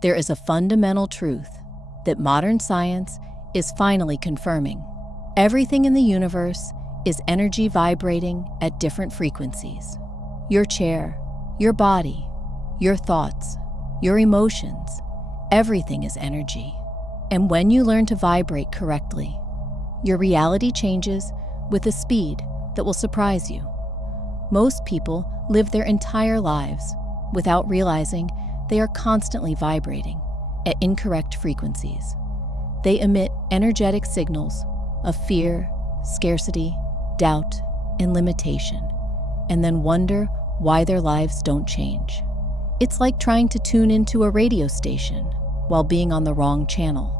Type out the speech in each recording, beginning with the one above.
there is a fundamental truth that modern science is finally confirming. Everything in the universe is energy vibrating at different frequencies. Your chair, your body, your thoughts, your emotions, everything is energy. And when you learn to vibrate correctly, your reality changes with a speed that will surprise you. Most people live their entire lives without realizing they are constantly vibrating at incorrect frequencies. They emit energetic signals of fear, scarcity, doubt, and limitation, and then wonder why their lives don't change. It's like trying to tune into a radio station while being on the wrong channel.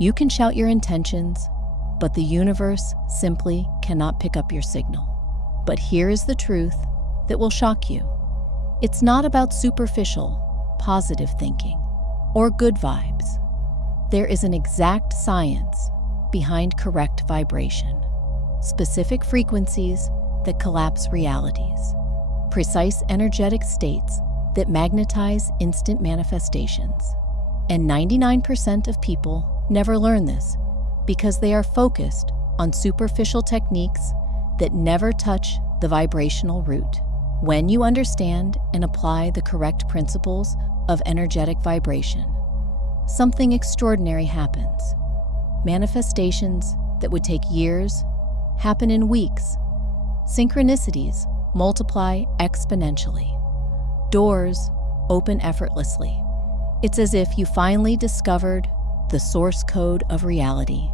You can shout your intentions, but the universe simply cannot pick up your signal. But here is the truth that will shock you. It's not about superficial, positive thinking or good vibes. There is an exact science behind correct vibration. Specific frequencies that collapse realities. Precise energetic states that magnetize instant manifestations. And 99% of people never learn this because they are focused on superficial techniques that never touch the vibrational root. When you understand and apply the correct principles of energetic vibration, something extraordinary happens. Manifestations that would take years happen in weeks. Synchronicities multiply exponentially. Doors open effortlessly. It's as if you finally discovered the source code of reality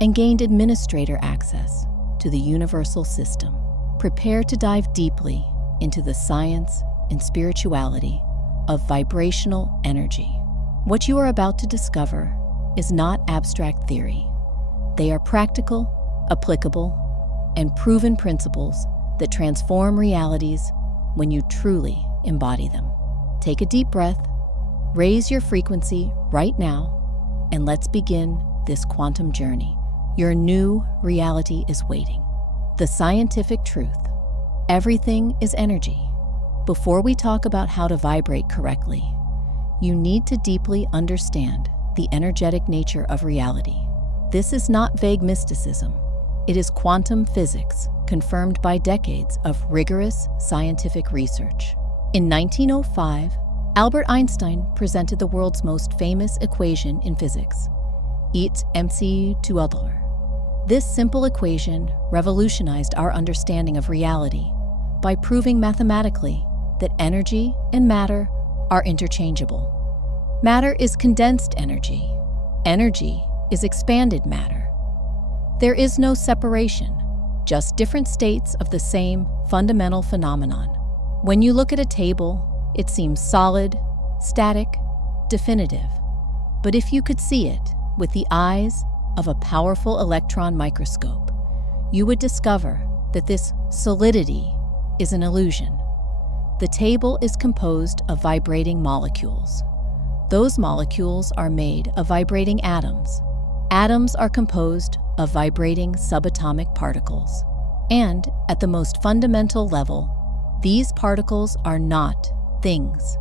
and gained administrator access to the universal system. Prepare to dive deeply into the science and spirituality of vibrational energy. What you are about to discover is not abstract theory. They are practical, applicable, and proven principles that transform realities when you truly embody them. Take a deep breath, raise your frequency right now, and let's begin this quantum journey. Your new reality is waiting. The scientific truth. Everything is energy. Before we talk about how to vibrate correctly, you need to deeply understand the energetic nature of reality. This is not vague mysticism. It is quantum physics confirmed by decades of rigorous scientific research. In 1905, Albert Einstein presented the world's most famous equation in physics, E = mc2. This simple equation revolutionized our understanding of reality by proving mathematically that energy and matter are interchangeable. Matter is condensed energy. Energy is expanded matter. There is no separation, just different states of the same fundamental phenomenon. When you look at a table, it seems solid, static, definitive. But if you could see it with the eyes of a powerful electron microscope, you would discover that this solidity is an illusion. The table is composed of vibrating molecules. Those molecules are made of vibrating atoms. Atoms are composed of vibrating subatomic particles. And at the most fundamental level, these particles are not things.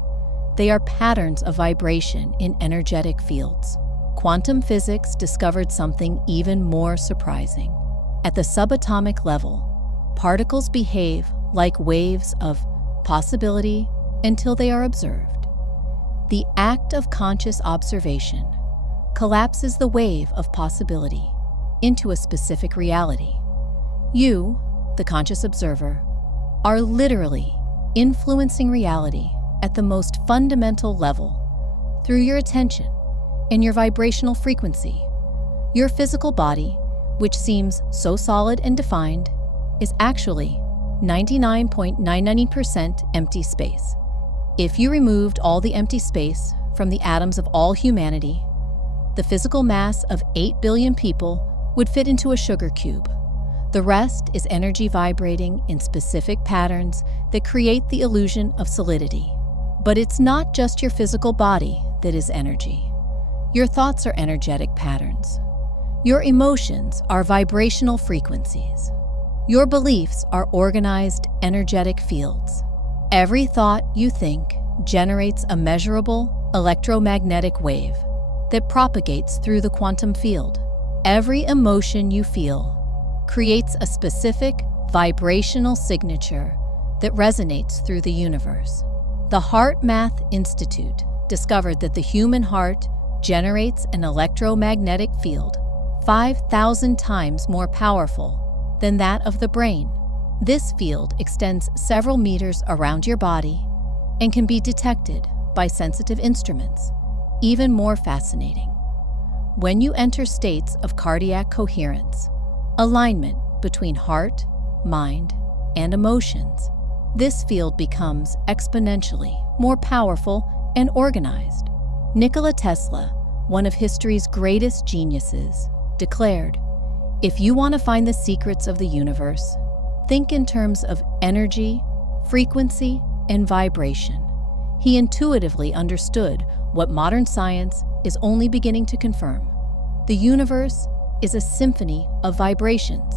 They are patterns of vibration in energetic fields. Quantum physics discovered something even more surprising. At the subatomic level, particles behave like waves of possibility until they are observed. The act of conscious observation collapses the wave of possibility into a specific reality. You, the conscious observer, are literally influencing reality at the most fundamental level through your attention and your vibrational frequency. Your physical body, which seems so solid and defined, is actually 99.999% empty space. If you removed all the empty space from the atoms of all humanity, the physical mass of 8 billion people would fit into a sugar cube. The rest is energy vibrating in specific patterns that create the illusion of solidity. But it's not just your physical body that is energy. Your thoughts are energetic patterns. Your emotions are vibrational frequencies. Your beliefs are organized energetic fields. Every thought you think generates a measurable, electromagnetic wave that propagates through the quantum field. Every emotion you feel creates a specific vibrational signature that resonates through the universe. The HeartMath Institute discovered that the human heart generates an electromagnetic field 5,000 times more powerful than that of the brain. This field extends several meters around your body and can be detected by sensitive instruments. Even more fascinating, when you enter states of cardiac coherence, alignment between heart, mind, and emotions, this field becomes exponentially more powerful and organized. Nikola Tesla, one of history's greatest geniuses, declared, "If you want to find the secrets of the universe, think in terms of energy, frequency, and vibration." He intuitively understood what modern science is only beginning to confirm. The universe is a symphony of vibrations,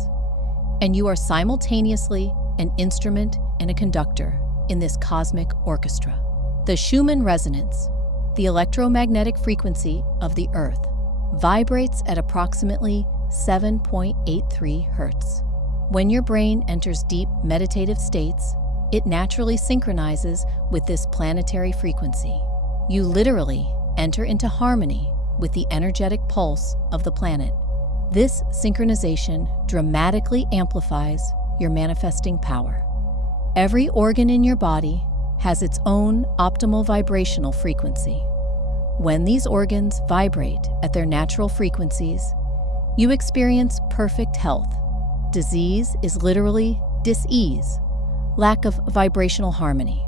and you are simultaneously an instrument and a conductor in this cosmic orchestra. The Schumann Resonance, the electromagnetic frequency of the Earth, vibrates at approximately 7.83 Hertz. When your brain enters deep meditative states, it naturally synchronizes with this planetary frequency. You literally enter into harmony with the energetic pulse of the planet. This synchronization dramatically amplifies your manifesting power. Every organ in your body has its own optimal vibrational frequency. When these organs vibrate at their natural frequencies, you experience perfect health. Disease is literally dis-ease, lack of vibrational harmony.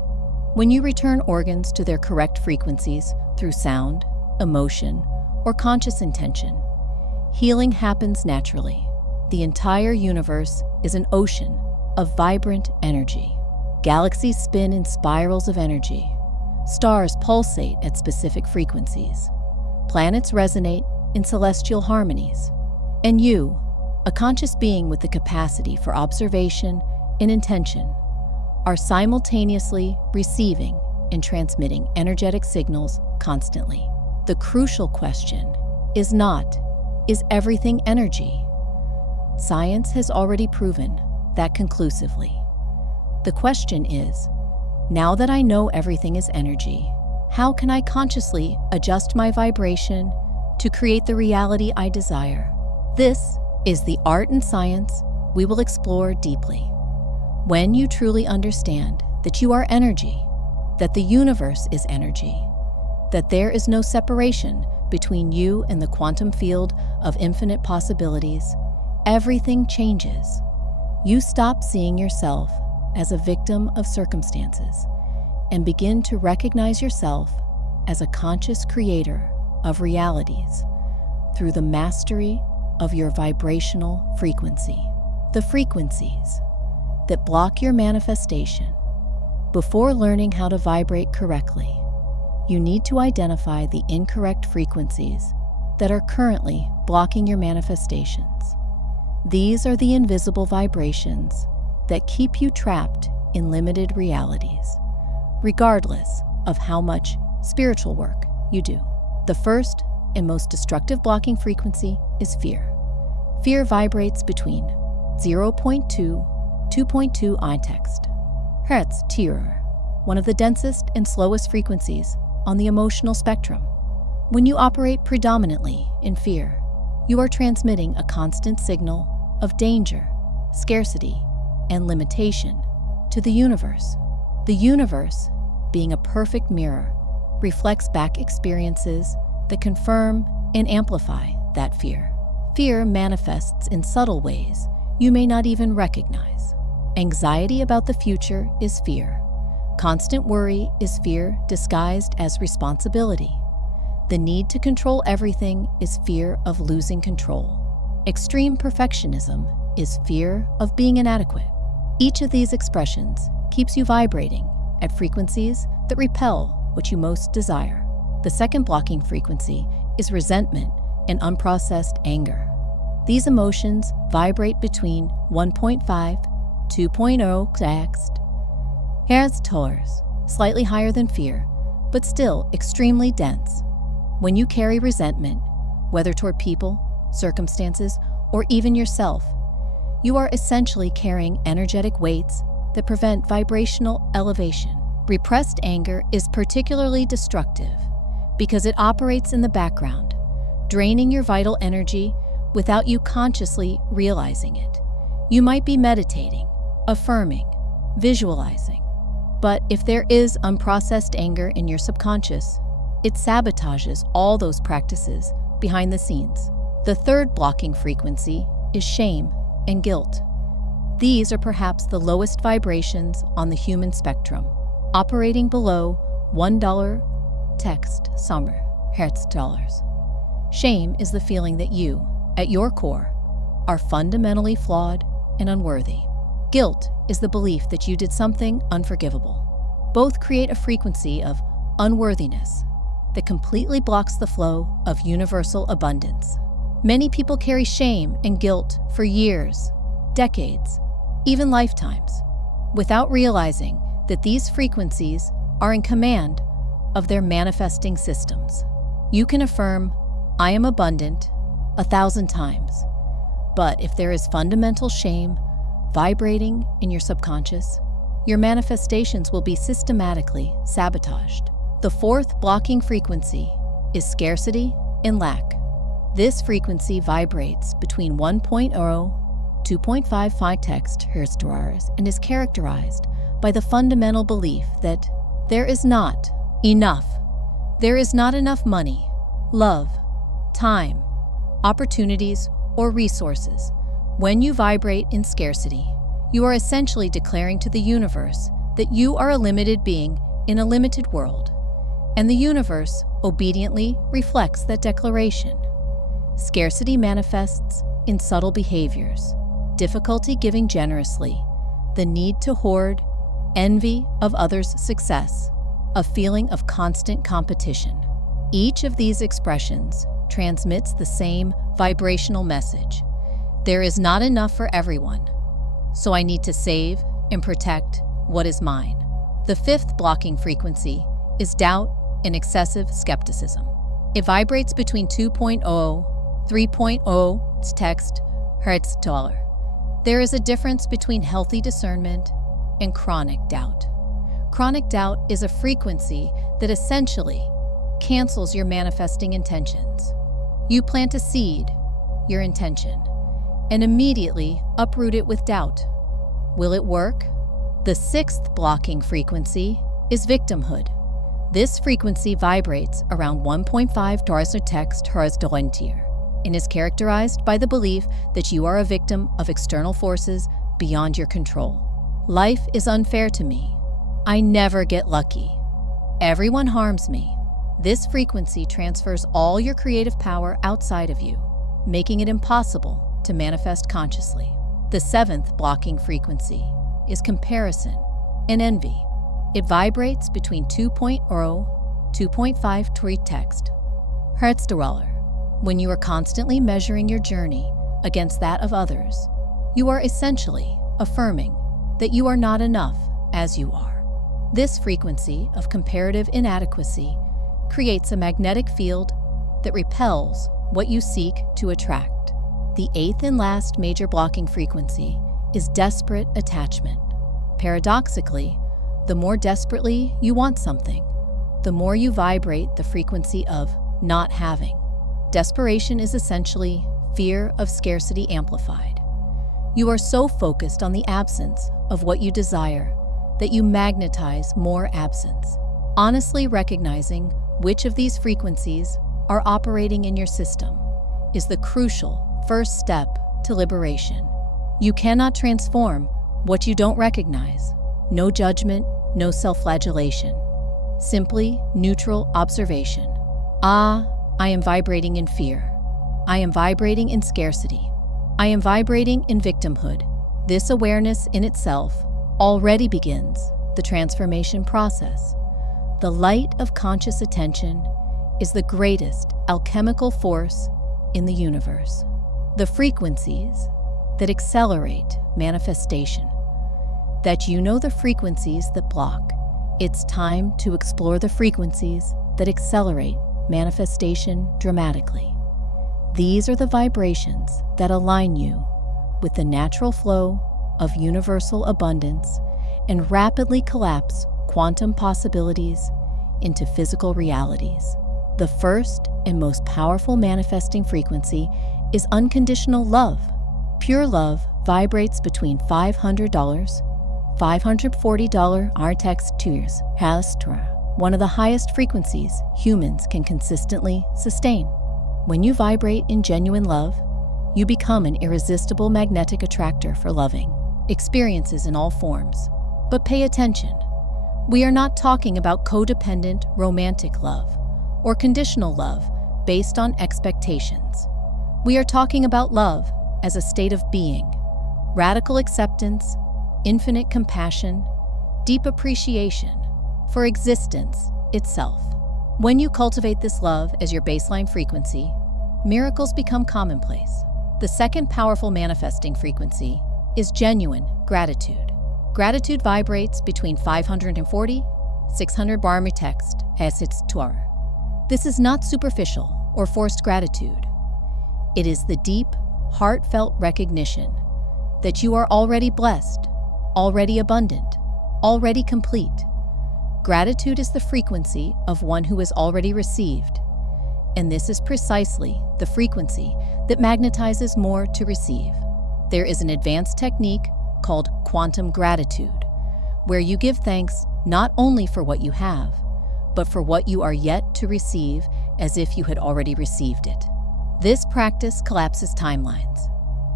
When you return organs to their correct frequencies through sound, emotion, or conscious intention, healing happens naturally. The entire universe is an ocean of vibrant energy. Galaxies spin in spirals of energy. Stars pulsate at specific frequencies. Planets resonate in celestial harmonies. And you, a conscious being with the capacity for observation and intention, are simultaneously receiving and transmitting energetic signals constantly. The crucial question is not, is everything energy? Science has already proven that conclusively. The question is, now that I know everything is energy, how can I consciously adjust my vibration to create the reality I desire? This is the art and science we will explore deeply. When you truly understand that you are energy, that the universe is energy, that there is no separation between you and the quantum field of infinite possibilities, everything changes. You stop seeing yourself as a victim of circumstances and begin to recognize yourself as a conscious creator of realities through the mastery of your vibrational frequency. The frequencies that block your manifestation. Before learning how to vibrate correctly, you need to identify the incorrect frequencies that are currently blocking your manifestations. These are the invisible vibrations that keep you trapped in limited realities, regardless of how much spiritual work you do. The first and most destructive blocking frequency is fear. Fear vibrates between 0.2 to 2.2 Hertz, terror, one of the densest and slowest frequencies on the emotional spectrum. When you operate predominantly in fear, you are transmitting a constant signal of danger, scarcity, and limitation to the universe. The universe, being a perfect mirror, reflects back experiences that confirm and amplify that fear. Fear manifests in subtle ways you may not even recognize. Anxiety about the future is fear. Constant worry is fear disguised as responsibility. The need to control everything is fear of losing control. Extreme perfectionism is fear of being inadequate. Each of these expressions keeps you vibrating at frequencies that repel what you most desire. The second blocking frequency is resentment and unprocessed anger. These emotions vibrate between 1.5 2.0 Hertz, slightly higher than fear, but still extremely dense. When you carry resentment, whether toward people, circumstances, or even yourself, you are essentially carrying energetic weights that prevent vibrational elevation. Repressed anger is particularly destructive because it operates in the background, draining your vital energy without you consciously realizing it. You might be meditating, affirming, visualizing, but if there is unprocessed anger in your subconscious, it sabotages all those practices behind the scenes. The third blocking frequency is shame and guilt. These are perhaps the lowest vibrations on the human spectrum, operating below $1 text summer Hertz dollars. Shame is the feeling that you, at your core, are fundamentally flawed and unworthy. Guilt is the belief that you did something unforgivable. Both create a frequency of unworthiness that completely blocks the flow of universal abundance. Many people carry shame and guilt for years, decades, even lifetimes, without realizing that these frequencies are in command of their manifesting systems. You can affirm, "I am abundant," 1,000 times, but if there is fundamental shame vibrating in your subconscious, your manifestations will be systematically sabotaged. The fourth blocking frequency is scarcity and lack. This frequency vibrates between 1.0 2.55 text Hertz and is characterized by the fundamental belief that there is not enough. There is not enough money, love, time, opportunities, or resources. When you vibrate in scarcity, you are essentially declaring to the universe that you are a limited being in a limited world, and the universe obediently reflects that declaration. Scarcity manifests in subtle behaviors: difficulty giving generously, the need to hoard, envy of others' success, a feeling of constant competition. Each of these expressions transmits the same vibrational message: there is not enough for everyone, so I need to save and protect what is mine. The fifth blocking frequency is doubt and excessive skepticism. It vibrates between 2.0 3.0 text Hertz dollar. There is a difference between healthy discernment and chronic doubt. Chronic doubt is a frequency that essentially cancels your manifesting intentions. You plant a seed, your intention, and immediately uproot it with doubt. Will it work? The sixth blocking frequency is victimhood. This frequency vibrates around 1.5 Darcer text Hertz and is characterized by the belief that you are a victim of external forces beyond your control. Life is unfair to me. I never get lucky. Everyone harms me. This frequency transfers all your creative power outside of you, making it impossible to manifest consciously. The seventh blocking frequency is comparison and envy. It vibrates between 2.0 2.5 text Hertz. When you are constantly measuring your journey against that of others, you are essentially affirming that you are not enough as you are. This frequency of comparative inadequacy creates a magnetic field that repels what you seek to attract. The eighth and last major blocking frequency is desperate attachment. Paradoxically, the more desperately you want something, the more you vibrate the frequency of not having. Desperation is essentially fear of scarcity amplified. You are so focused on the absence of what you desire that you magnetize more absence. Honestly recognizing which of these frequencies are operating in your system is the crucial first step to liberation. You cannot transform what you don't recognize. No judgment, no self-flagellation. Simply neutral observation. I am vibrating in fear. I am vibrating in scarcity. I am vibrating in victimhood. This awareness in itself already begins the transformation process. The light of conscious attention is the greatest alchemical force in the universe. The frequencies that accelerate manifestation. That you know the frequencies that block It's time to explore the frequencies that accelerate manifestation dramatically. These are the vibrations that align you with the natural flow of universal abundance and rapidly collapse quantum possibilities into physical realities. The first and most powerful manifesting frequency is unconditional love. Pure love vibrates between $500, $540 RTX tiers, one of the highest frequencies humans can consistently sustain. When you vibrate in genuine love, you become an irresistible magnetic attractor for loving experiences in all forms. But pay attention. We are not talking about codependent romantic love or conditional love based on expectations. We are talking about love as a state of being, radical acceptance, infinite compassion, deep appreciation for existence itself. When you cultivate this love as your baseline frequency, miracles become commonplace. The second powerful manifesting frequency is genuine gratitude. Gratitude vibrates between 540, 600 bar text as its tour. This is not superficial or forced gratitude. It is the deep, heartfelt recognition that you are already blessed, already abundant, already complete. Gratitude is the frequency of one who has already received, and this is precisely the frequency that magnetizes more to receive. There is an advanced technique called quantum gratitude, where you give thanks not only for what you have, but for what you are yet to receive as if you had already received it. This practice collapses timelines,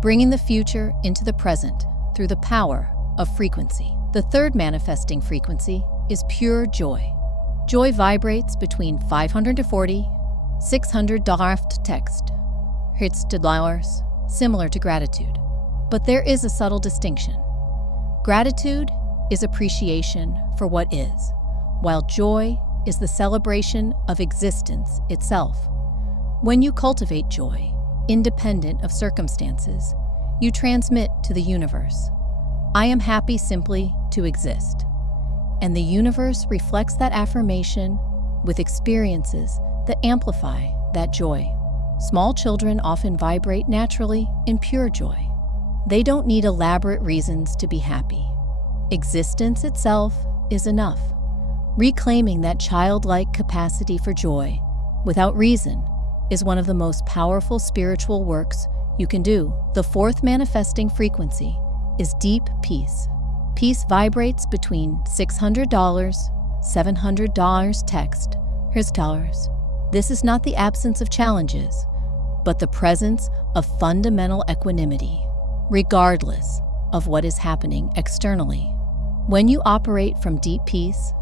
bringing the future into the present through the power of frequency. The third manifesting frequency is pure joy. Joy vibrates between 540, $600 text, hertz, similar to gratitude. But there is a subtle distinction. Gratitude is appreciation for what is, while joy is the celebration of existence itself. When you cultivate joy, independent of circumstances, you transmit to the universe, "I am happy simply to exist." And the universe reflects that affirmation with experiences that amplify that joy. Small children often vibrate naturally in pure joy. They don't need elaborate reasons to be happy. Existence itself is enough. Reclaiming that childlike capacity for joy without reason is one of the most powerful spiritual works you can do. The fourth manifesting frequency is deep peace. Peace vibrates between $600, $700 text, hertz. This is not the absence of challenges, but the presence of fundamental equanimity, regardless of what is happening externally. When you operate from deep peace,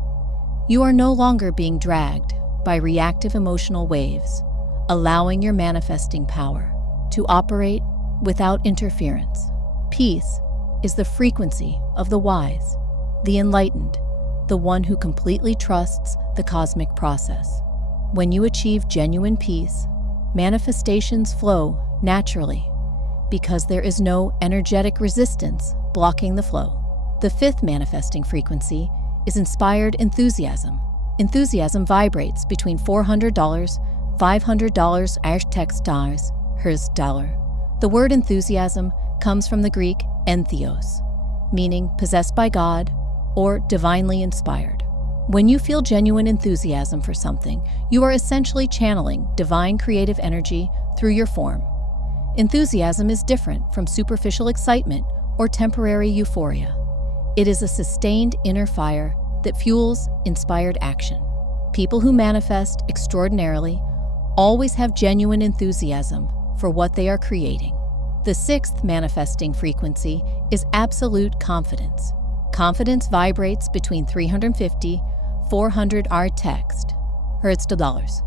you are no longer being dragged by reactive emotional waves, allowing your manifesting power to operate without interference. Peace is the frequency of the wise, the enlightened, the one who completely trusts the cosmic process. When you achieve genuine peace, manifestations flow naturally because there is no energetic resistance blocking the flow. The fifth manifesting frequency is inspired enthusiasm. Enthusiasm vibrates between $400, $500 text hertz. The word enthusiasm comes from the Greek entheos, meaning possessed by God or divinely inspired. When you feel genuine enthusiasm for something, you are essentially channeling divine creative energy through your form. Enthusiasm is different from superficial excitement or temporary euphoria. It is a sustained inner fire that fuels inspired action. People who manifest extraordinarily always have genuine enthusiasm for what they are creating. The sixth manifesting frequency is absolute confidence. Confidence vibrates between 350, 400 text, hertz to dollars.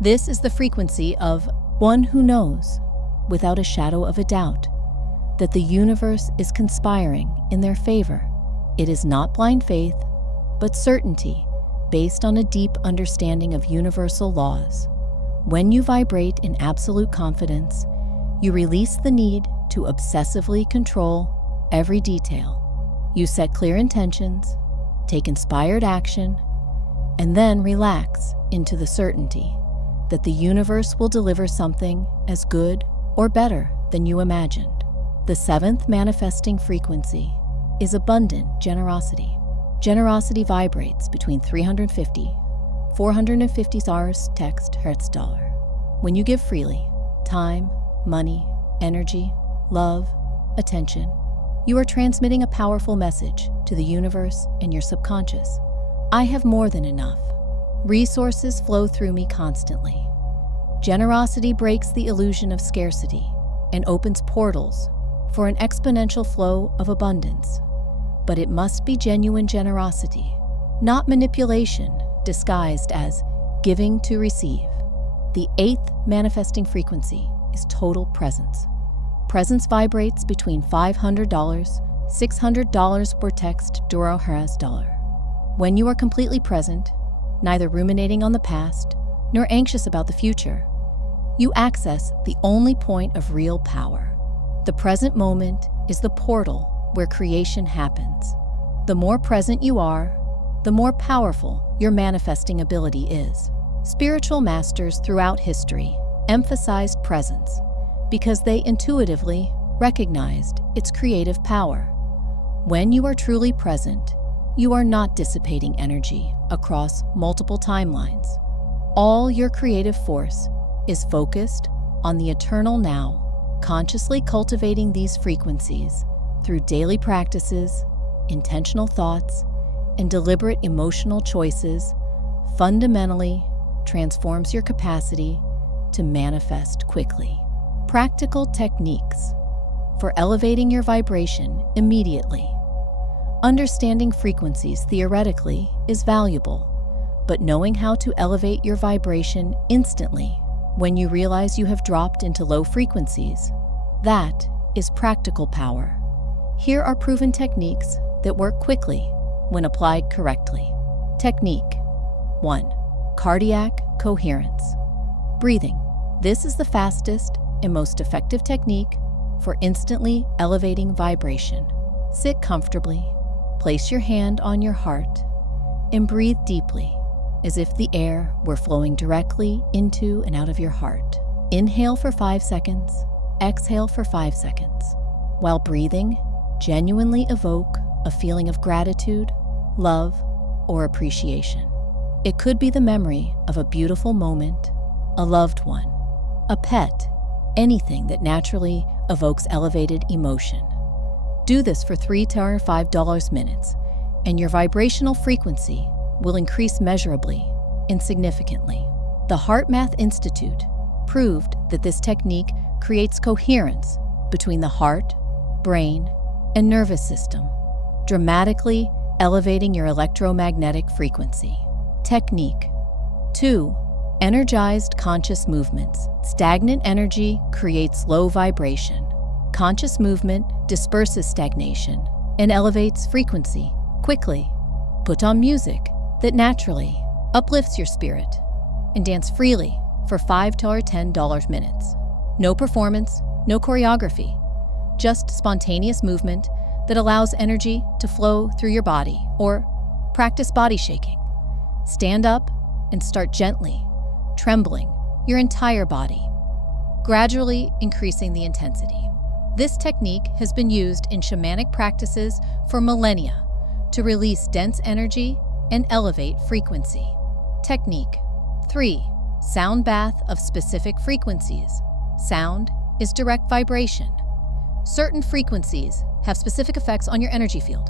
This is the frequency of one who knows, without a shadow of a doubt, that the universe is conspiring in their favor. It is not blind faith, but certainty based on a deep understanding of universal laws. When you vibrate in absolute confidence, you release the need to obsessively control every detail. You set clear intentions, take inspired action, and then relax into the certainty that the universe will deliver something as good or better than you imagined. The seventh manifesting frequency is abundant generosity. Generosity vibrates between 350, 450 Rs text Hertz dollar. When you give freely, time, money, energy, love, attention, you are transmitting a powerful message to the universe and your subconscious. I have more than enough. Resources flow through me constantly. Generosity breaks the illusion of scarcity and opens portals for an exponential flow of abundance. But it must be genuine generosity, not manipulation disguised as giving to receive. The eighth manifesting frequency is total presence. Presence vibrates between $500, $600 per text Duro Hertz dollar. When you are completely present, neither ruminating on the past nor anxious about the future, you access the only point of real power. The present moment is the portal where creation happens. The more present you are, the more powerful your manifesting ability is. Spiritual masters throughout history emphasized presence because they intuitively recognized its creative power. When you are truly present, you are not dissipating energy across multiple timelines. All your creative force is focused on the eternal now. Consciously cultivating these frequencies through daily practices, intentional thoughts, and deliberate emotional choices fundamentally transforms your capacity to manifest quickly. Practical techniques for elevating your vibration immediately. Understanding frequencies theoretically is valuable, but knowing how to elevate your vibration instantly when you realize you have dropped into low frequencies, that is practical power. Here are proven techniques that work quickly when applied correctly. Technique 1. Cardiac coherence. Breathing. This is the fastest and most effective technique for instantly elevating vibration. Sit comfortably, place your hand on your heart, and breathe deeply as if the air were flowing directly into and out of your heart. Inhale for 5 seconds, exhale for 5 seconds. While breathing, genuinely evoke a feeling of gratitude, love, or appreciation. It could be the memory of a beautiful moment, a loved one, a pet, anything that naturally evokes elevated emotion. Do this for 3 to 5 minutes, and your vibrational frequency will increase measurably and significantly. The HeartMath Institute proved that this technique creates coherence between the heart, brain, and nervous system, dramatically elevating your electromagnetic frequency. Technique 2. Energized conscious movements. Stagnant energy creates low vibration. Conscious movement disperses stagnation and elevates frequency quickly. Put on music that naturally uplifts your spirit and dance freely for $5 to $10 minutes. No performance, no choreography, just spontaneous movement that allows energy to flow through your body, or practice body shaking. Stand up and start gently, trembling your entire body, gradually increasing the intensity. This technique has been used in shamanic practices for millennia to release dense energy and elevate frequency. Technique 3. Sound bath of specific frequencies. Sound is direct vibration. Certain frequencies have specific effects on your energy field.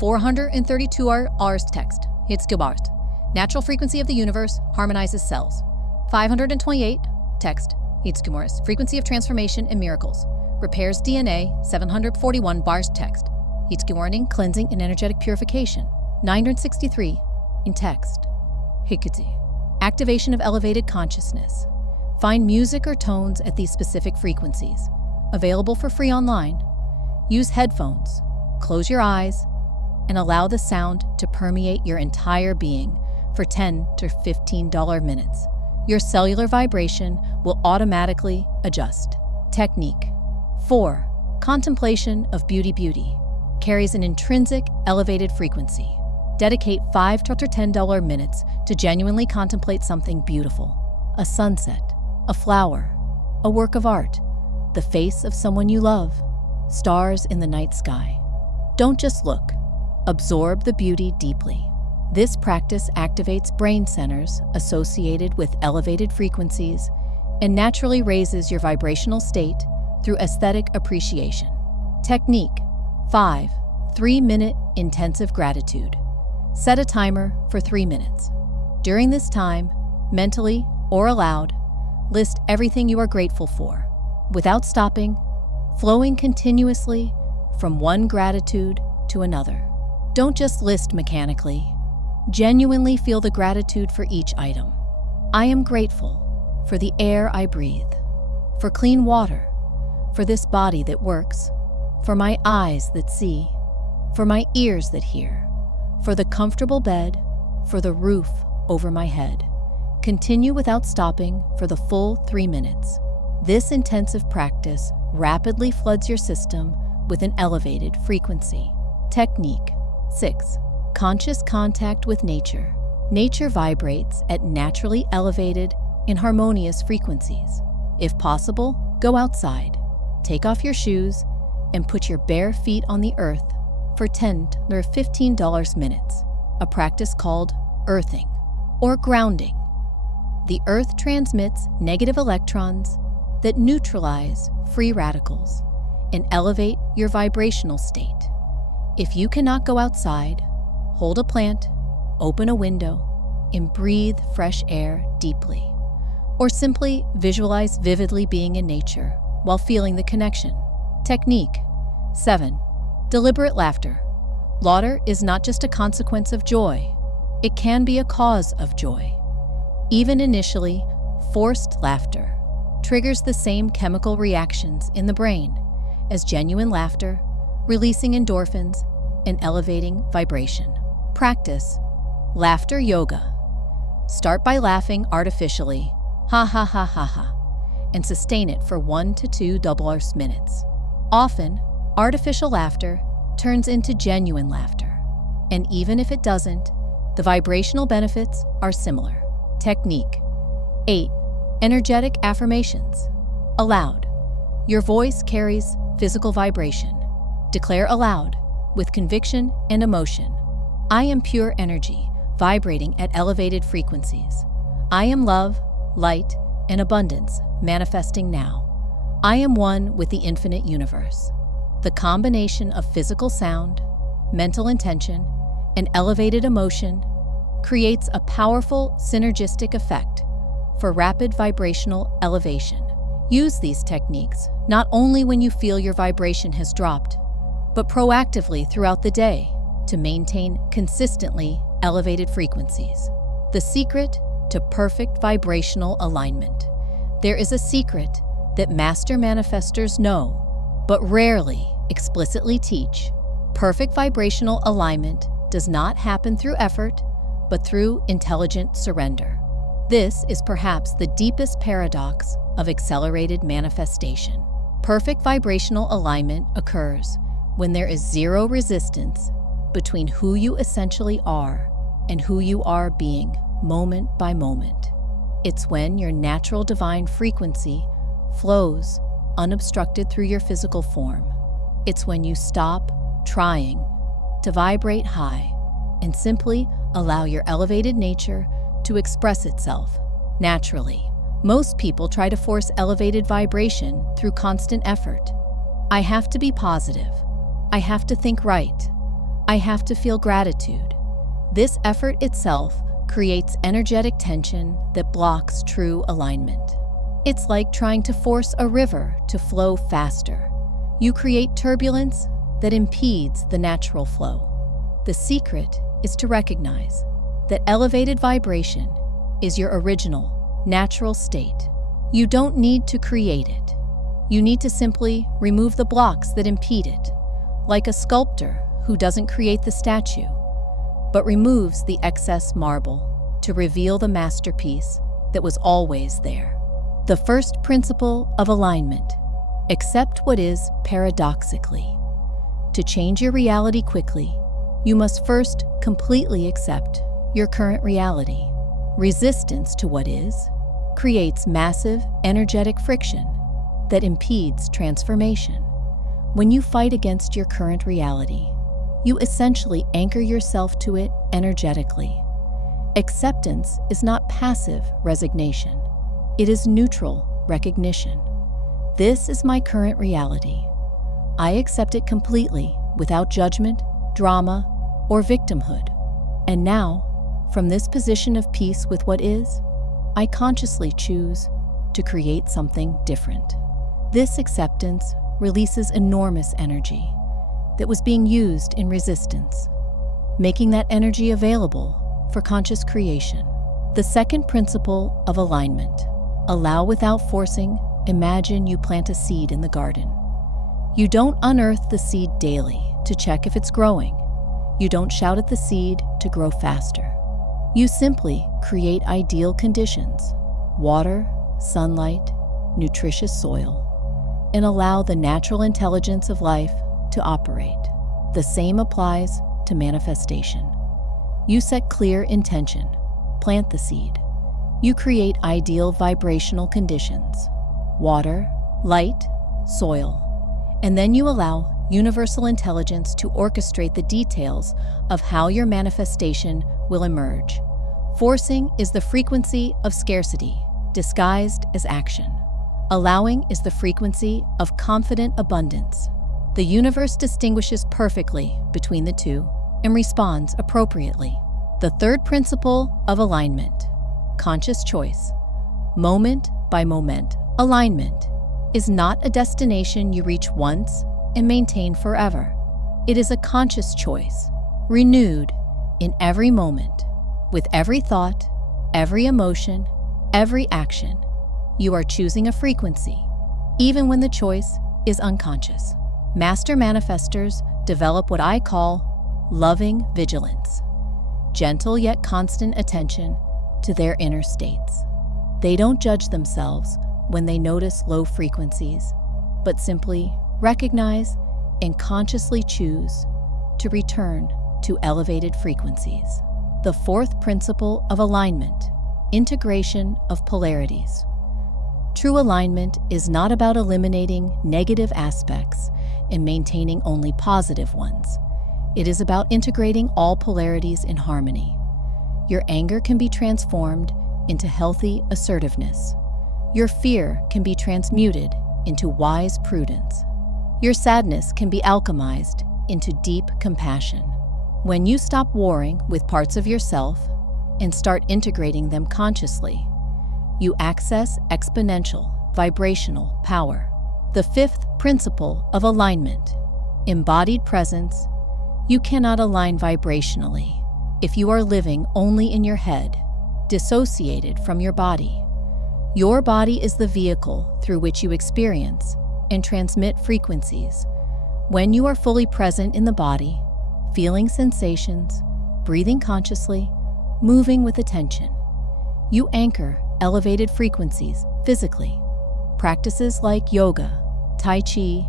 432 Rs text, hits Gilbart. Natural frequency of the universe harmonizes cells. 528 text, hits Gilmoris. Frequency of transformation and miracles. Repairs DNA. 741 bars text. Hits Gilmorning, cleansing and energetic purification. 963 in text. Hikati. Activation of elevated consciousness. Find music or tones at these specific frequencies. Available for free online. Use headphones. Close your eyes and allow the sound to permeate your entire being for 10 to $15 minutes. Your cellular vibration will automatically adjust. Technique 4. Contemplation of beauty. Carries an intrinsic elevated frequency. Dedicate 5 to $10 minutes to genuinely contemplate something beautiful. A sunset, a flower, a work of art, the face of someone you love, stars in the night sky. Don't just look. Absorb the beauty deeply. This practice activates brain centers associated with elevated frequencies and naturally raises your vibrational state through aesthetic appreciation. Technique 5. 3-minute intensive gratitude. Set a timer for 3 minutes. During this time, mentally or aloud, list everything you are grateful for, without stopping, flowing continuously from one gratitude to another. Don't just list mechanically. Genuinely feel the gratitude for each item. I am grateful for the air I breathe, for clean water, for this body that works, for my eyes that see, for my ears that hear, for the comfortable bed, for the roof over my head. Continue without stopping for the full 3 minutes. This intensive practice rapidly floods your system with an elevated frequency. Technique 6. Conscious contact with nature. Nature vibrates at naturally elevated and harmonious frequencies. If possible, go outside, take off your shoes, and put your bare feet on the earth for 10 or $15 minutes, a practice called earthing or grounding. The earth transmits negative electrons that neutralize free radicals and elevate your vibrational state. If you cannot go outside, hold a plant, open a window, and breathe fresh air deeply. Or simply visualize vividly being in nature while feeling the connection. Technique 7. Deliberate laughter. Laughter is not just a consequence of joy. It can be a cause of joy. Even initially, forced laughter triggers the same chemical reactions in the brain as genuine laughter, releasing endorphins and elevating vibration. Practice laughter yoga. Start by laughing artificially, ha ha ha ha ha, and sustain it for 1 to 2 minutes. Often, artificial laughter turns into genuine laughter, and even if it doesn't, the vibrational benefits are similar. Technique 8. Energetic affirmations. Aloud. Your voice carries physical vibration. Declare aloud, with conviction and emotion. I am pure energy, vibrating at elevated frequencies. I am love, light, and abundance, manifesting now. I am one with the infinite universe. The combination of physical sound, mental intention, and elevated emotion creates a powerful synergistic effect for rapid vibrational elevation. Use these techniques not only when you feel your vibration has dropped, but proactively throughout the day to maintain consistently elevated frequencies. The secret to perfect vibrational alignment. There is a secret that master manifestors know, but rarely explicitly teach. Perfect vibrational alignment does not happen through effort, but through intelligent surrender. This is perhaps the deepest paradox of accelerated manifestation. Perfect vibrational alignment occurs when there is zero resistance between who you essentially are and who you are being moment by moment. It's when your natural divine frequency flows unobstructed through your physical form. It's when you stop trying to vibrate high and simply allow your elevated nature to express itself naturally. Most people try to force elevated vibration through constant effort. I have to be positive. I have to think right. I have to feel gratitude. This effort itself creates energetic tension that blocks true alignment. It's like trying to force a river to flow faster. You create turbulence that impedes the natural flow. The secret is to recognize that elevated vibration is your original, natural state. You don't need to create it. You need to simply remove the blocks that impede it, like a sculptor who doesn't create the statue, but removes the excess marble to reveal the masterpiece that was always there. The first principle of alignment: accept what is paradoxically. To change your reality quickly, You must first completely accept your current reality. Resistance to what is creates massive energetic friction that impedes transformation. When you fight against your current reality, you essentially anchor yourself to it energetically. Acceptance is not passive resignation. It is neutral recognition. This is my current reality. I accept it completely without judgment, drama, or victimhood. And now, from this position of peace with what is, I consciously choose to create something different. This acceptance releases enormous energy that was being used in resistance, making that energy available for conscious creation. The second principle of alignment: allow without forcing. Imagine you plant a seed in the garden. You don't unearth the seed daily to check if it's growing. You don't shout at the seed to grow faster. You simply create ideal conditions: water, sunlight, nutritious soil, and allow the natural intelligence of life to operate. The same applies to manifestation. You set clear intention, plant the seed. You create ideal vibrational conditions: water, light, soil, and then you allow universal intelligence to orchestrate the details of how your manifestation will emerge. Forcing is the frequency of scarcity, disguised as action. Allowing is the frequency of confident abundance. The universe distinguishes perfectly between the two and responds appropriately. The third principle of alignment: conscious choice. Moment by moment, alignment is not a destination you reach once and maintain forever. It is a conscious choice, renewed in every moment, with every thought, every emotion, every action. You are choosing a frequency, even when the choice is unconscious. Master manifestors develop what I call loving vigilance, gentle yet constant attention to their inner states. They don't judge themselves when they notice low frequencies, but simply recognize and consciously choose to return to elevated frequencies. The fourth principle of alignment: integration of polarities. True alignment is not about eliminating negative aspects and maintaining only positive ones. It is about integrating all polarities in harmony. Your anger can be transformed into healthy assertiveness. Your fear can be transmuted into wise prudence. Your sadness can be alchemized into deep compassion. When you stop warring with parts of yourself and start integrating them consciously, you access exponential vibrational power. The fifth principle of alignment: embodied presence. You cannot align vibrationally if you are living only in your head, dissociated from your body. Your body is the vehicle through which you experience and transmit frequencies. When you are fully present in the body, feeling sensations, breathing consciously, moving with attention, you anchor elevated frequencies physically. Practices like yoga, tai chi,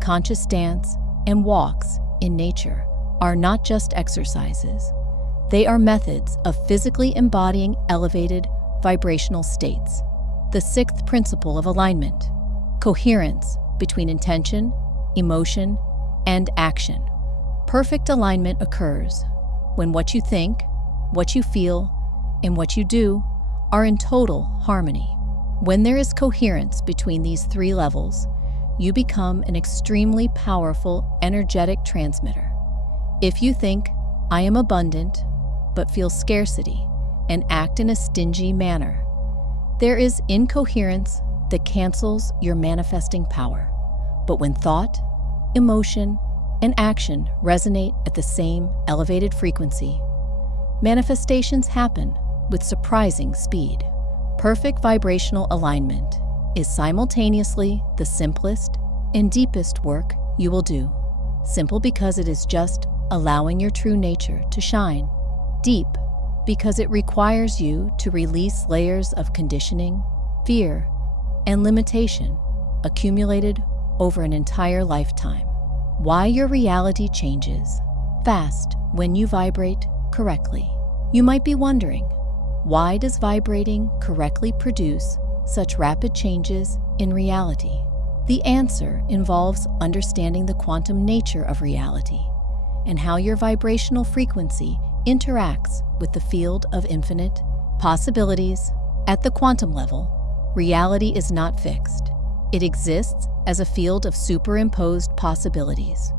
conscious dance, and walks in nature are not just exercises. They are methods of physically embodying elevated vibrational states. The sixth principle of alignment: coherence between intention, emotion, and action. Perfect alignment occurs when what you think, what you feel, and what you do are in total harmony. When there is coherence between these three levels, you become an extremely powerful, energetic transmitter. If you think, "I am abundant," but feel scarcity and act in a stingy manner, there is incoherence that cancels your manifesting power. But when thought, emotion, and action resonate at the same elevated frequency, manifestations happen with surprising speed. Perfect vibrational alignment is simultaneously the simplest and deepest work you will do. Simple because it is just allowing your true nature to shine. Deep because it requires you to release layers of conditioning, fear, and limitation accumulated over an entire lifetime. Why your reality changes. fast when you vibrate correctly. You might be wondering, why does vibrating correctly produce such rapid changes in reality? The answer involves understanding the quantum nature of reality and how your vibrational frequency interacts with the field of infinite possibilities. At the quantum level, reality is not fixed. It exists as a field of superimposed possibilities,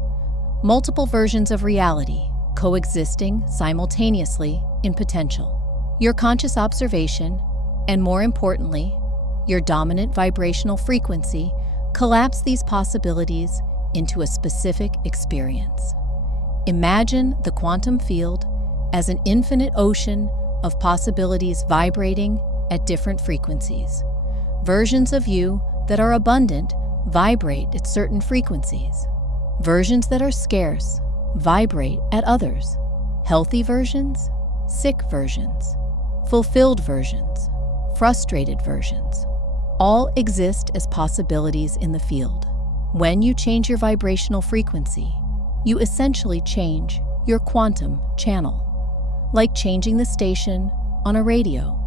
multiple versions of reality coexisting simultaneously in potential. Your conscious observation, and more importantly, your dominant vibrational frequency, collapse these possibilities into a specific experience. Imagine the quantum field as an infinite ocean of possibilities vibrating at different frequencies. Versions of you that are abundant vibrate at certain frequencies. Versions that are scarce vibrate at others. Healthy versions, sick versions, fulfilled versions, frustrated versions, all exist as possibilities in the field. When you change your vibrational frequency, you essentially change your quantum channel. Like changing the station on a radio,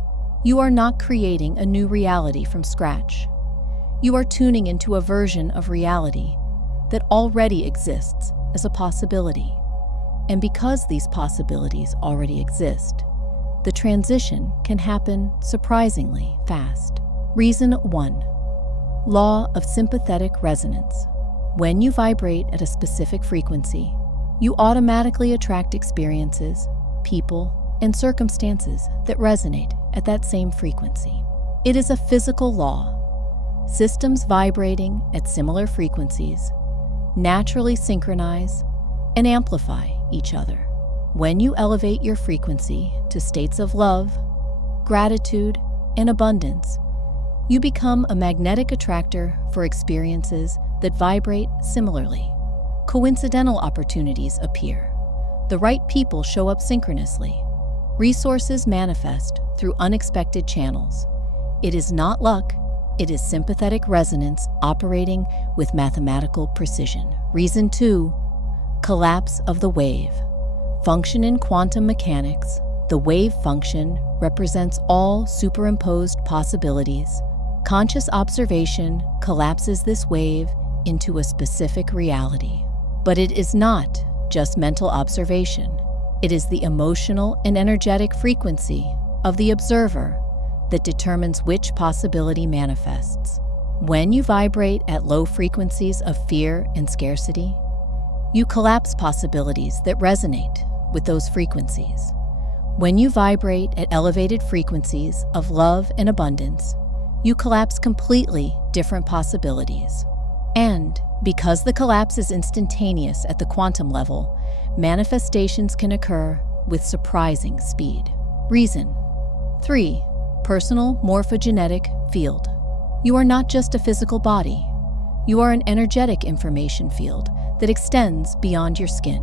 you are not creating a new reality from scratch. You are tuning into a version of reality that already exists as a possibility. And because these possibilities already exist, the transition can happen surprisingly fast. Reason 1. Law of sympathetic resonance. When you vibrate at a specific frequency, you automatically attract experiences, people, and circumstances that resonate at that same frequency. It is a physical law. Systems vibrating at similar frequencies naturally synchronize and amplify each other. When you elevate your frequency to states of love, gratitude, and abundance, you become a magnetic attractor for experiences that vibrate similarly. Coincidental opportunities appear. The right people show up synchronously. Resources manifest through unexpected channels. It is not luck, it is sympathetic resonance operating with mathematical precision. Reason 2. Collapse of the wave. Function in quantum mechanics. The wave function represents all superimposed possibilities. Conscious observation collapses this wave into a specific reality. But it is not just mental observation. It is the emotional and energetic frequency of the observer that determines which possibility manifests. When you vibrate at low frequencies of fear and scarcity, you collapse possibilities that resonate with those frequencies. When you vibrate at elevated frequencies of love and abundance, you collapse completely different possibilities. And because the collapse is instantaneous at the quantum level, manifestations can occur with surprising speed. Reason 3. Personal morphogenetic field. You are not just a physical body. You are an energetic information field that extends beyond your skin.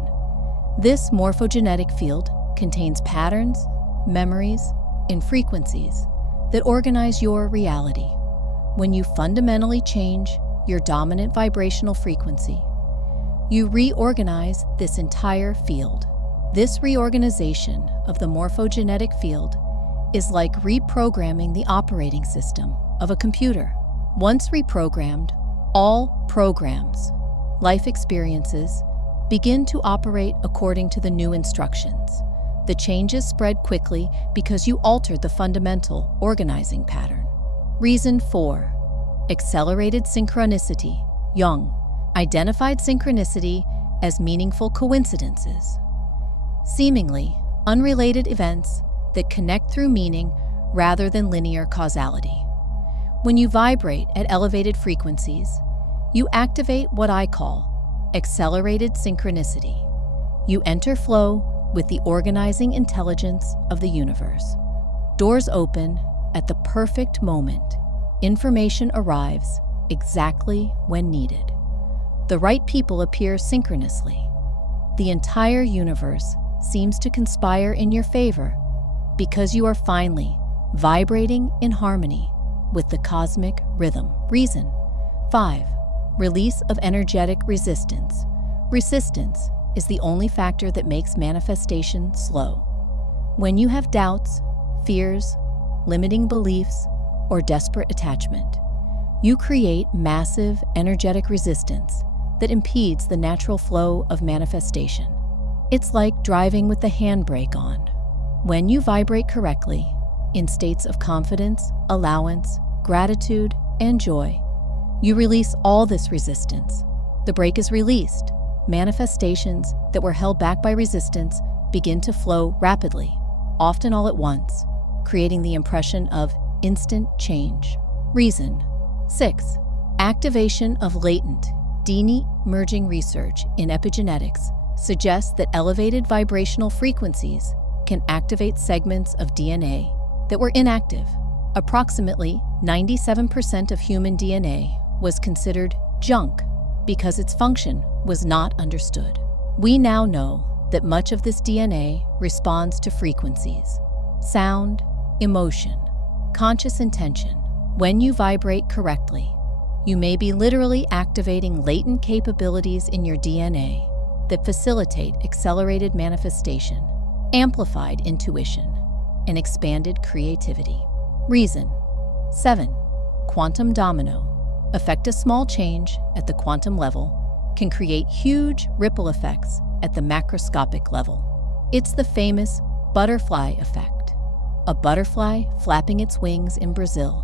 This morphogenetic field contains patterns, memories, and frequencies that organize your reality. When you fundamentally change your dominant vibrational frequency, you reorganize this entire field. This reorganization of the morphogenetic field is like reprogramming the operating system of a computer. Once reprogrammed, all programs, life experiences, begin to operate according to the new instructions. The changes spread quickly because you altered the fundamental organizing pattern. Reason 4. Accelerated synchronicity. Jung identified synchronicity as meaningful coincidences, seemingly unrelated events that connect through meaning rather than linear causality. When you vibrate at elevated frequencies, you activate what I call accelerated synchronicity. You enter flow with the organizing intelligence of the universe. Doors open at the perfect moment. Information arrives exactly when needed. The right people appear synchronously. The entire universe seems to conspire in your favor because you are finally vibrating in harmony with the cosmic rhythm. Reason 5. Release of energetic resistance. Resistance is the only factor that makes manifestation slow. When you have doubts, fears, limiting beliefs, or desperate attachment, you create massive energetic resistance that impedes the natural flow of manifestation. It's like driving with the handbrake on. When you vibrate correctly, in states of confidence, allowance, gratitude, and joy, you release all this resistance. The brake is released. Manifestations that were held back by resistance begin to flow rapidly, often all at once, creating the impression of instant change. Reason. 6. Activation of latent DNA emerging research in epigenetics suggests that elevated vibrational frequencies can activate segments of DNA that were inactive. Approximately 97% of human DNA was considered junk because its function was not understood. We now know that much of this DNA responds to frequencies: sound, emotion, conscious intention. When you vibrate correctly, you may be literally activating latent capabilities in your DNA that facilitate accelerated manifestation, amplified intuition, and expanded creativity. Reason. 7. Quantum domino. Affect a small change at the quantum level can create huge ripple effects at the macroscopic level. It's the famous butterfly effect. A butterfly flapping its wings in Brazil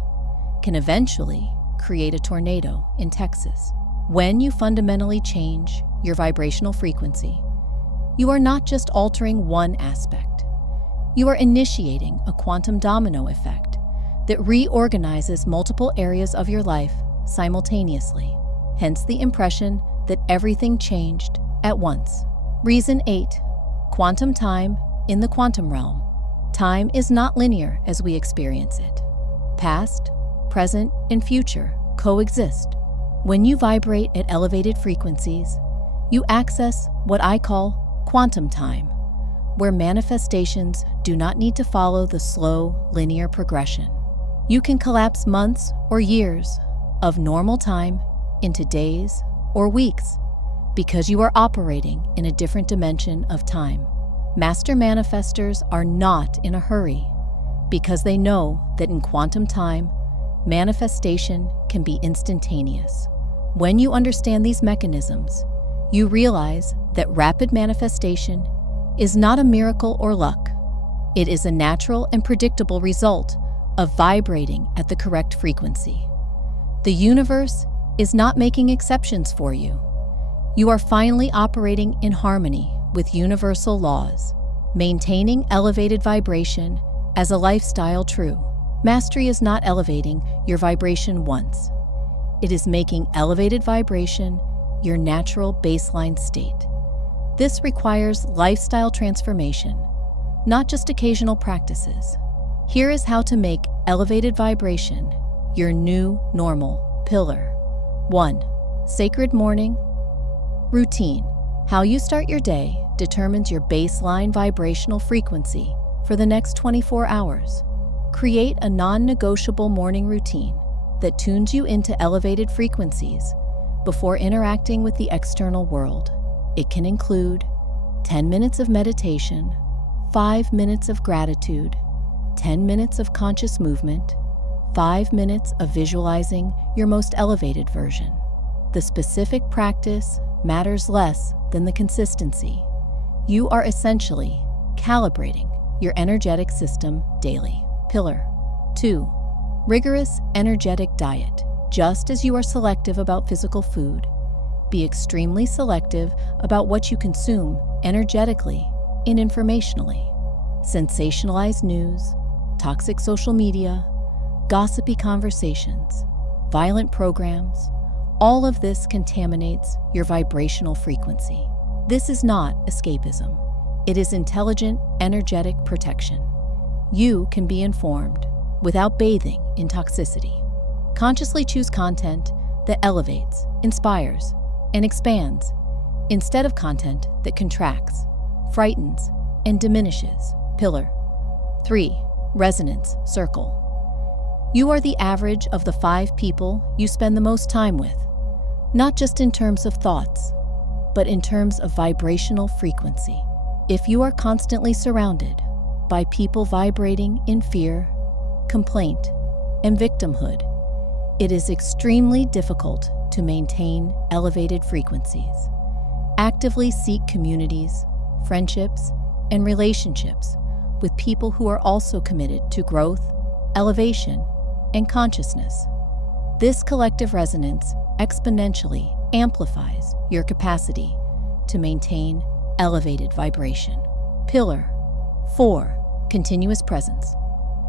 can eventually create a tornado in Texas. When you fundamentally change your vibrational frequency, you are not just altering one aspect. You are initiating a quantum domino effect that reorganizes multiple areas of your life simultaneously, hence the impression that everything changed at once. Reason 8. Quantum time in the quantum realm. Time is not linear as we experience it. Past, present, and future coexist. When you vibrate at elevated frequencies, you access what I call quantum time, where manifestations do not need to follow the slow, linear progression. You can collapse months or years of normal time into days or weeks because you are operating in a different dimension of time. Master manifestors are not in a hurry because they know that in quantum time, manifestation can be instantaneous. When you understand these mechanisms, you realize that rapid manifestation is not a miracle or luck. It is a natural and predictable result of vibrating at the correct frequency. The universe is not making exceptions for you. You are finally operating in harmony with universal laws, maintaining elevated vibration as a lifestyle true. Mastery is not elevating your vibration once. It is making elevated vibration your natural baseline state. This requires lifestyle transformation, not just occasional practices. Here is how to make elevated vibration your new normal pillar. 1. Sacred morning routine. How you start your day determines your baseline vibrational frequency for the next 24 hours. Create a non-negotiable morning routine that tunes you into elevated frequencies before interacting with the external world. It can include 10 minutes of meditation, 5 minutes of gratitude, 10 minutes of conscious movement, 5 minutes of visualizing your most elevated version. The specific practice matters less than the consistency. You are essentially calibrating your energetic system daily. Pillar 2. Rigorous energetic diet. Just as you are selective about physical food, be extremely selective about what you consume energetically and informationally. Sensationalized news, toxic social media, gossipy conversations, violent programs, all of this contaminates your vibrational frequency. This is not escapism. It is intelligent, energetic protection. You can be informed without bathing in toxicity. Consciously choose content that elevates, inspires, and expands, instead of content that contracts, frightens, and diminishes. Pillar 3. Resonance circle. You are the average of the 5 people you spend the most time with, not just in terms of thoughts, but in terms of vibrational frequency. If you are constantly surrounded by people vibrating in fear, complaint, and victimhood, it is extremely difficult to maintain elevated frequencies. Actively seek communities, friendships, and relationships with people who are also committed to growth, elevation, and consciousness. This collective resonance exponentially amplifies your capacity to maintain elevated vibration. Pillar 4. Continuous presence.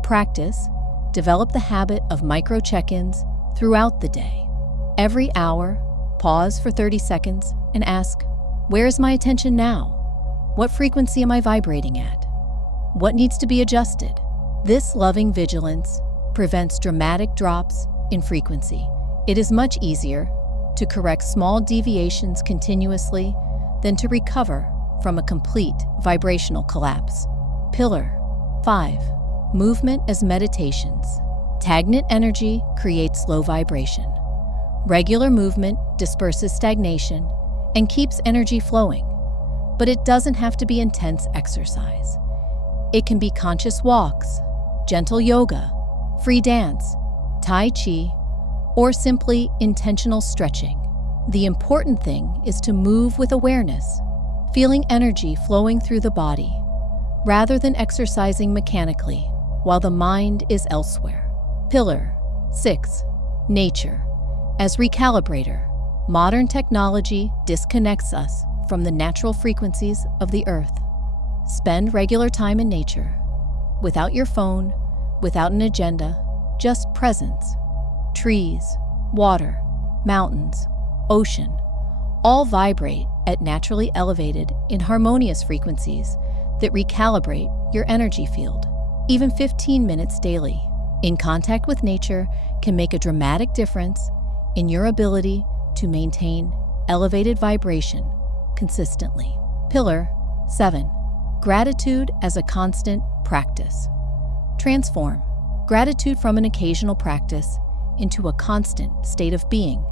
Practice. Develop the habit of micro check-ins throughout the day. Every hour, pause for 30 seconds and ask, where is my attention now? What frequency am I vibrating at? What needs to be adjusted? This loving vigilance prevents dramatic drops in frequency. It is much easier to correct small deviations continuously than to recover from a complete vibrational collapse. Pillar 5. Movement as meditations. Stagnant energy creates low vibration. Regular movement disperses stagnation and keeps energy flowing, but it doesn't have to be intense exercise. It can be conscious walks, gentle yoga, free dance, tai chi, or simply intentional stretching. The important thing is to move with awareness, feeling energy flowing through the body, rather than exercising mechanically while the mind is elsewhere. Pillar 6. Nature. As recalibrator, modern technology disconnects us from the natural frequencies of the earth. Spend regular time in nature, without your phone, without an agenda, just presence. Trees, water, mountains, ocean, all vibrate at naturally elevated and harmonious frequencies that recalibrate your energy field. Even 15 minutes daily in contact with nature can make a dramatic difference in your ability to maintain elevated vibration consistently. Pillar 7. Gratitude as a constant practice. Transform gratitude from an occasional practice into a constant state of being.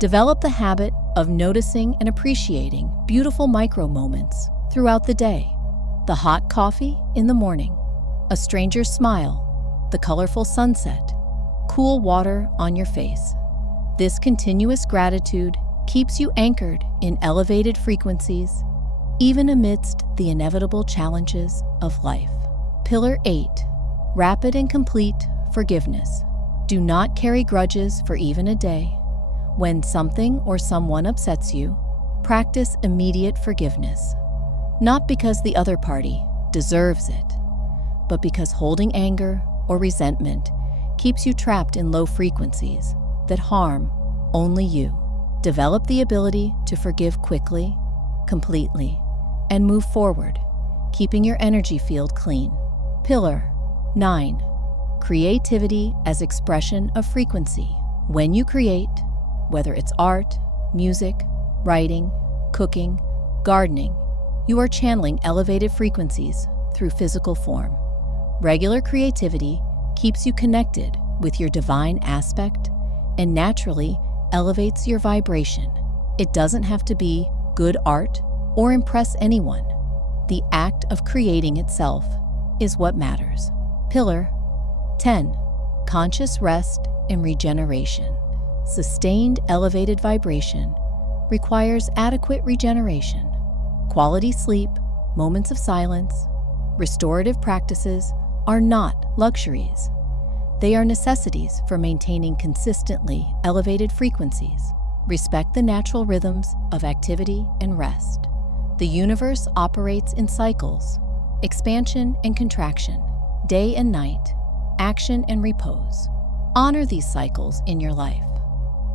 Develop the habit of noticing and appreciating beautiful micro moments throughout the day. The hot coffee in the morning, a stranger's smile, the colorful sunset, cool water on your face. This continuous gratitude keeps you anchored in elevated frequencies, even amidst the inevitable challenges of life. Pillar 8. Rapid and complete forgiveness. Do not carry grudges for even a day. When something or someone upsets you, practice immediate forgiveness. Not because the other party deserves it, but because holding anger or resentment keeps you trapped in low frequencies that harm only you. Develop the ability to forgive quickly, completely, and move forward, keeping your energy field clean. Pillar 9. Creativity as expression of frequency. When you create, whether it's art, music, writing, cooking, gardening, you are channeling elevated frequencies through physical form. Regular creativity keeps you connected with your divine aspect and naturally elevates your vibration. It doesn't have to be good art or impress anyone. The act of creating itself is what matters. Pillar 10. Conscious rest and regeneration. Sustained elevated vibration requires adequate regeneration. Quality sleep, moments of silence, restorative practices are not luxuries. They are necessities for maintaining consistently elevated frequencies. Respect the natural rhythms of activity and rest. The universe operates in cycles, expansion and contraction, day and night, action and repose. Honor these cycles in your life.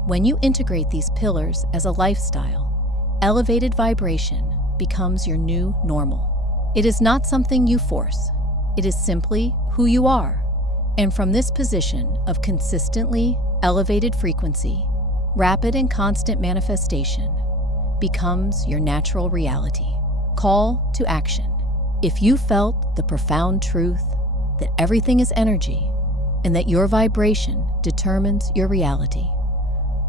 When you integrate these pillars as a lifestyle, elevated vibration becomes your new normal. It is not something you force. It is simply who you are. And from this position of consistently elevated frequency, rapid and constant manifestation becomes your natural reality. Call to action. If you felt the profound truth that everything is energy and that your vibration determines your reality,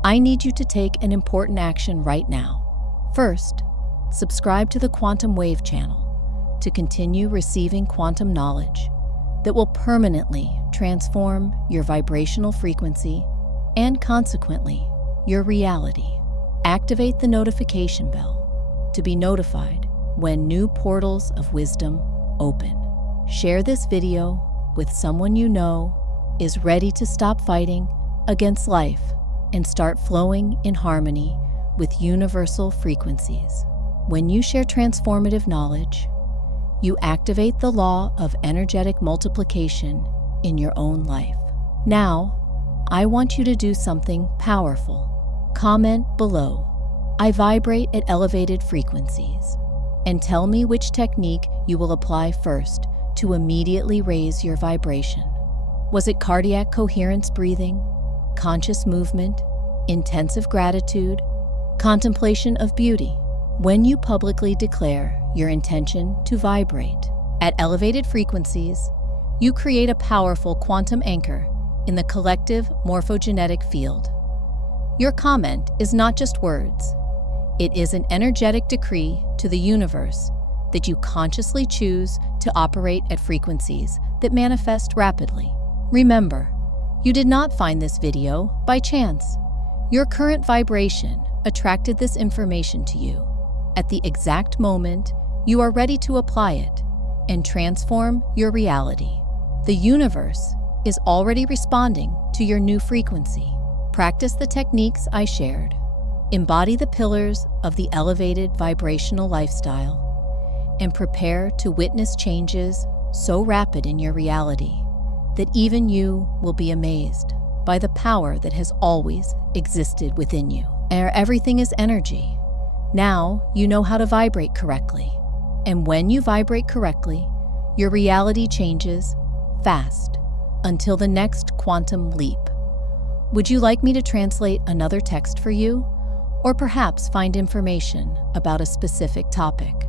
I need you to take an important action right now. First, subscribe to the Quantum Wave channel to continue receiving quantum knowledge that will permanently transform your vibrational frequency and, consequently, your reality. Activate the notification bell to be notified when new portals of wisdom open. Share this video with someone you know is ready to stop fighting against life and start flowing in harmony with universal frequencies. When you share transformative knowledge, you activate the law of energetic multiplication in your own life. Now, I want you to do something powerful. Comment below, "I vibrate at elevated frequencies," and tell me which technique you will apply first to immediately raise your vibration. Was it cardiac coherence breathing, conscious movement, intensive gratitude, contemplation of beauty? When you publicly declare your intention to vibrate at elevated frequencies, you create a powerful quantum anchor in the collective morphogenetic field. Your comment is not just words. It is an energetic decree to the universe that you consciously choose to operate at frequencies that manifest rapidly. Remember, you did not find this video by chance. Your current vibration attracted this information to you at the exact moment you are ready to apply it and transform your reality. The universe is already responding to your new frequency. Practice the techniques I shared. Embody the pillars of the elevated vibrational lifestyle and prepare to witness changes so rapid in your reality that even you will be amazed by the power that has always existed within you. Everything is energy. Now you know how to vibrate correctly. And when you vibrate correctly, your reality changes fast until the next quantum leap. Would you like me to translate another text for you, or perhaps find information about a specific topic?